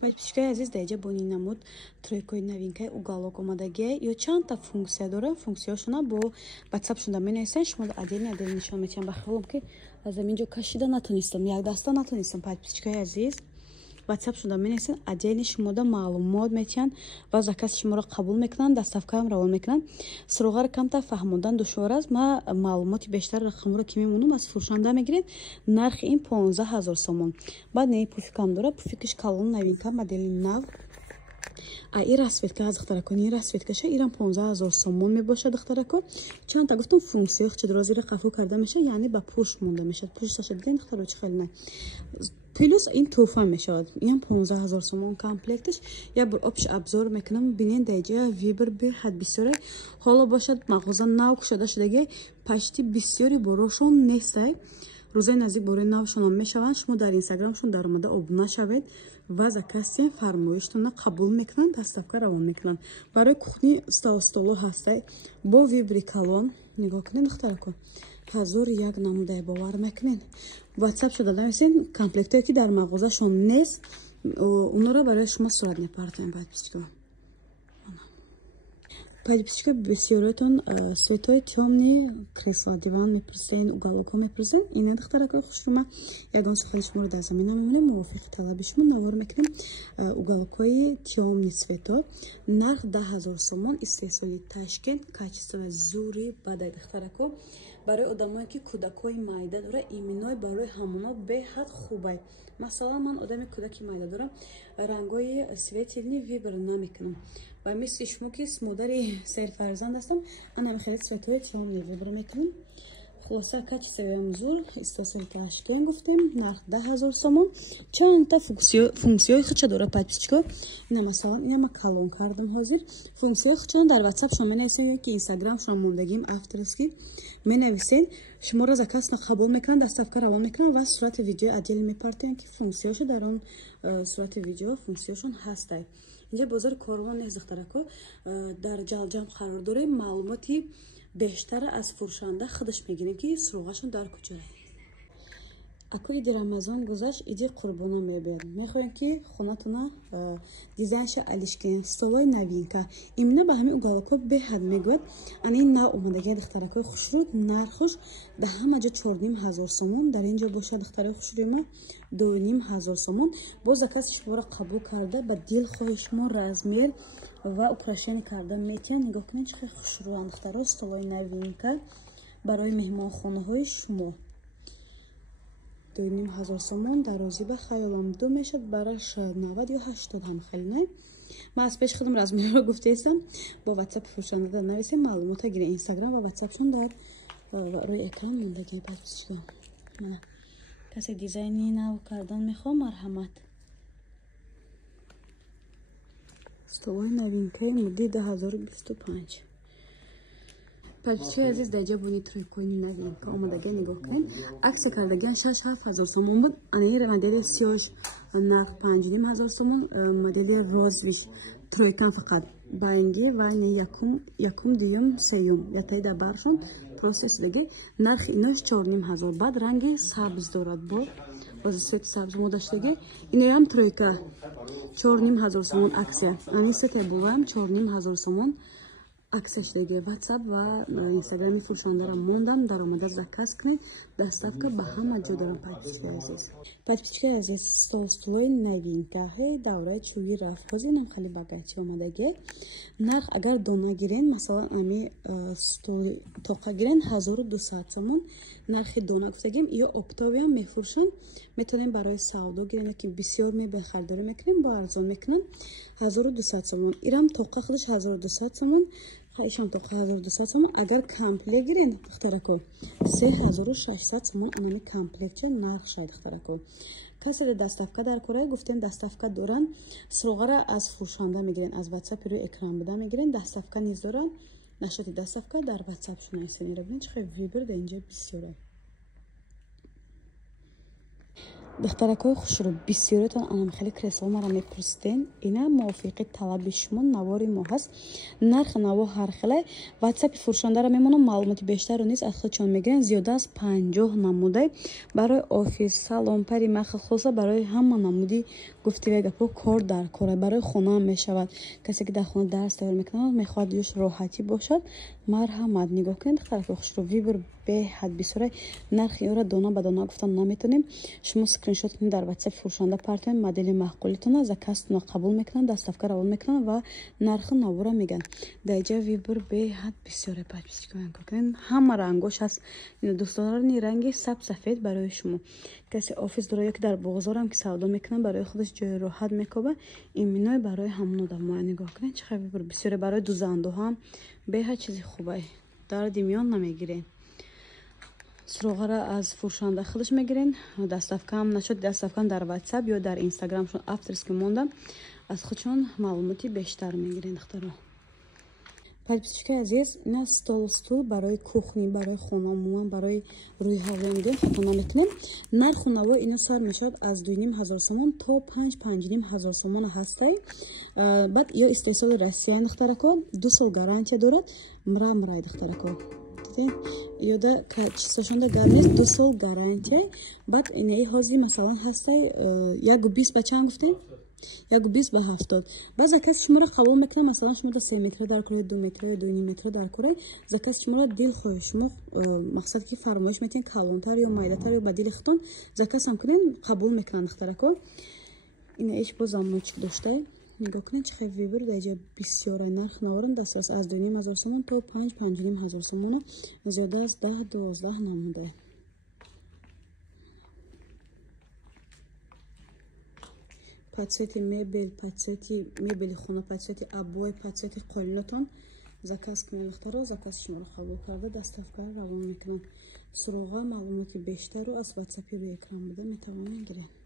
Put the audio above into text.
подписчикои азиз, дар инҷа бони намуд тройкои новинкаи уголок омадагия ё чандта функсия дорад. Функсияшона бо ватсапшона менависен. Шумо отдельно нишон метиҳам. Ба хелом ки аз аминҷо кашида натонистам, як даста натонистам. Подписчикои азиз, ватсапшона менависен, отдельно шумода маълумот метиҳан ва закази шуморо қабул мекунанд, доставкаам равон мекунанд. Суроғаро камтар фаҳмодан душвор аст. Ма маълумоти бештар рақамро ки мемонам аз фурӯшанда мегиред. Нархи ин 15 000 сомон. Баъд не пуфикам дора, пуфикиш калон новинка модели нав. И расветка аз духтаракони ин расветкаша ирам 15 000 сомон мебошад. Духтарако чанд та гуфтам функсия чидро зира қафу карда мешад, яъне ба пуш монда мешад. Пушаша диден духтаро чи хеле най плюс ин туҳфа мешавад. Ин 15 000 сомон комплектиш. Я бир обш обзор мекунам, бинен даҷа вибр беҳад бисёре ҳоло бошад мағоза нав кушода шудаги пашти бисёри борошон нестай. рӯзаи наздик бораи навшонам мешаванд. Шумо дар инстаграмшон даромада обуна шавед ва заказтен фармоиштона қабул мекунанд, доставка равон мекунанд. Барои кухни столо ҳастай бо вибри калон. нигоҳ кунед духтарако, ҳазор як намудай бовар мекунед. ватсап шуда нависен комплектое ки дар мағозашон нест, онро барои шумо сурат мепартоем. подписчика бисёротон светои тёмни кресла диван мепурсен, уголокҳо мепурсен. Ина духтаракои хушрӯма, ягон сухани шуморо дар замина мемонем, мувофиқи талаби шумо навор мекунем. уголокҳои тёмни свето нарх 10 000 сомон, истеҳсоли Ташкент, качество зури бадай. духтарако барои одамое ки кӯдакҳои майда дора, иминой барои ҳамона беҳад хубай. масалан ман одами кӯдаки майда дорам, рангҳои светилни вибр намекунам. ва мисли шумо ки модари серфарзанд ҳастам, анами хеле светои тёмни вибр мекунам. хулоса качествоям зур, истеҳсоли Ташкент гуфтем, нарх 10 000 сомон. чандта функсияи худша дорад подписчико. ина масалан ина калон кардам ҳозир. функсияи худшон дар ватсап шумо менависен ки инстаграм шумо мондагим авторски менависен, шуморо заказна қабул мекунанд, доставка равон мекунанд ва сурати видео отдельно мепартоянд ки функсияшо дар он сурати видео функсияшон ҳастай. инҷа бозори Корвон нест духтарако, дар ҷалҷам қарор дорем. маълумоти бештара аз фурӯшанда худаш мегирем ки суроғашон дар куҷояд. аку иди рамазон гузашт, иди қурбона мебиёд. мехоҳем ки хонатона дизайнша алишкин, столои новинка. имна ба ҳамин уголокҳо беҳад мегӯяд. ани нав омадагия духтаракои хушрӯ, нархуш да ҳама ҷо 4 500 сомон. дар ин ҷо бошад духтараи хушрӯма 2 500 сомон. бо закази шуморо қабул карда ба дилхоҳи шумо размер ва украшение карда метиҳанд. нигоҳ кунед чӣ хеле хушрӯанд духтаро. столои новинка барои меҳмонхонаҳои шумо 2 500 сомон. дарозӣ ба хаёлам 2 мешад, бараш 90 ё 80 ҳам хеле не. ман аз пеш худам размерро гуфтаистам. бо ватсап фурӯшанда нависем, маълумота гирем. инстаграм ва ватсапшон дар рӯи экран мондагӣ. подписчика мана касе дизайни нав кардан мехоҳ, марҳамат. столои новинкаи мудди 2025. подписчикои азиз, дар ҷа бони тройкои новинка омадагия нигоҳ кунед. аксия кардагиан 6-7 000 сомон буд. ани модели сиёш нарх 5 500 сомон. модели розвиш тройкан фақат банги ва якум дуюм сеюм ятаи дар баршон процессидаги нархи инош 4 500. баъд ранги сабз дорад, бо свет сабз модаштаги. иноям тройка 4 500 сомон аксия. ани сете булаям 4 500 сомон. аксияшдаги ватсап ва инстаграми фурӯшандаро мондам. даромада заказ кунед, доставка ба ҳама ҷо дорам. подписчикои азиз, столои новинкаҳои давраи чӯби рафҳози инам хеле багати омадаги. нарх агар дона гирен, масалан ами столи тоқа гирен 1200 сомон. нархи дона гуфтагим. ё оптовиам мефурӯшанд, метавонем барои савдо гирем, ки бисёр мебаҳ харидорӣ мекунем, бо арзон мекунанд. 1200 сомон. ирам тоқа худаш 1200 сомон. ишам тоқа 1200 сомон. агар комплект гирен духтарако 3600 сомон. анами комплектча нарх шаyd духтарако. касе доставка дар кора гуфтем, доставка доран. суроғара аз фурӯшанда мегирен, аз ватсапи рӯи экран буда мегирен. доставка низ доран. нашоти доставка дар ватсап шунасен. ира бинед чӣ хеле вибр дар инҷа бисёре. духтаракҳои хушрӯ, бисёртон анам хеле кресло маро мепурсиден. Ина мувофиқи талаби шумо, навори мо ҳаст. Нархи наво ҳар хеле. WhatsApp-и фурӯшандаро мемонам, маълумоти бештарро низ аз худчон мегирен. Зиёда аз 50 намудай барои офис, салон, пари махл, хулоса барои ҳама намуди гуфтиве гапо кор дар кора, барои хона ҳам мешавад. Касе ки дар хона дарс тайёр мекунад, мехоҳад юш роҳатӣ бошад. Марҳамат, нигоҳ кунед духтаракҳои хушрӯ, вибр беҳад бисёрай. Нархи онро дона ба дона гуфтан наметонем. Шумо скриншот кунед дар WhatsApp фурӯшанда партион модели маъқулитона заказтона қабул мекунанд, доставка равон мекунанд ва нархи навора меган. Даиҷа вибр беҳад бисёрай подписчикои кунед. Ҳама рангош ҳаст. Дӯстдорани ранги сабсафед барои шумо. Касе офис дорад ёки дар бозорам ки савдо мекунад, барои худаш ҷои роҳат мекоба. Иминой барои ҳамон одамоя. Нигоҳ кунед чӣ қадar вибр бисёрай. Барои дузандаҳо ҳам беҳад чизи хубай. Дарди миён намегирен. Суроғара аз фурӯшанда худаш мегирен. Доставкам нашуд, доставкам дар WhatsApp ё дар Instagram шон авторски монда. Аз худшон маълумоти бештар мегирен духтаро. Подписчикои азиз, ина стол барои кухни, барои хона, умуман барои рӯи ҳаво мегирем, хато наметонем. Нарху наво ина сар мешавад аз 2500 сомон то 5500 сомон ҳастай. Баъд ё истеҳсоли Россия духтарако, 2 сол гарантия дорад. Мрай духтарако. Ёда чизошонда гап нест, 2 сол гарантия. Баъд инаи ҳозир масалан ҳастай 120 ба чанд гуфтем? 120 ба 70. Баъд заказ шуморо қабул мекунам, масалан шумо 3 метр дар кора, 2 метр, 2.5 метр дар кора. Заказ шуморо дилхоҳи шумо, мақсад ки фармоиш метен калонтар ё майдатар ё ба дили худтон заказ ҳам кунен, қабул мекунанд духтарако. Ина иш бо замончик доштай. Нигоҳ кунед чӣ қадar вибр даиҷа бисёрай. нарх наворам дастрас аз 2500 сомон то 5500 сомон. Зиёда аз 10-12 намудай. подсвети мебел, подсвети мебели хона, подсвети обои, подсвети қолинотон заказ кунед духтаро. заказ шуморо қабул карда доставка равон мекунанд. суроға маълумоти бештарро аз WhatsApp-и рӯи экран буда метавонед гиред.